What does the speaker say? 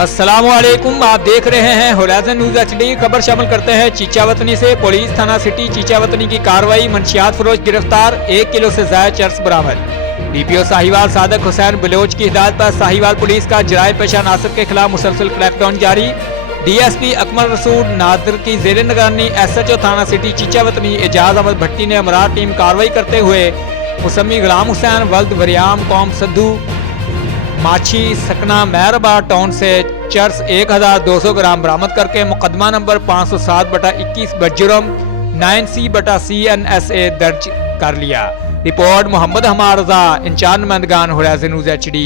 अस्सलामुअलैकुम, आप देख रहे हैं होराइजन न्यूज HD। खबर शामिल करते हैं चीचावतनी से। पुलिस थाना सिटी चीचावतनी की कार्रवाई, मंशियात फरोश गिरफ्तार, 1 किलो से ज्यादा चर्स बरामद। DPO साहिवाल सादक हुसैन बलोच की हिदायत पर साहिवाल पुलिस का जराए पेशा नासिर के खिलाफ मुसलसल क्रैकडाउन जारी। DSP अकमल रसूल नादिर की जेर निगरानी SHO थाना सिटी चीचावतनी एजाज अहमद भट्टी ने अमरार टीम कार्रवाई करते हुए मुसम्मी गुलाम हुसैन वल्द वरियाम कौम सद्दू माछी सकना मेहरबाद टाउन से चर्स 1200 ग्राम बरामद करके मुकदमा नंबर 507/21 बजुर्म 9C/CNSA दर्ज कर लिया। रिपोर्ट मोहम्मद हमार रजा, इंचार्ज नुमाइंदगान होराइजन न्यूज HD।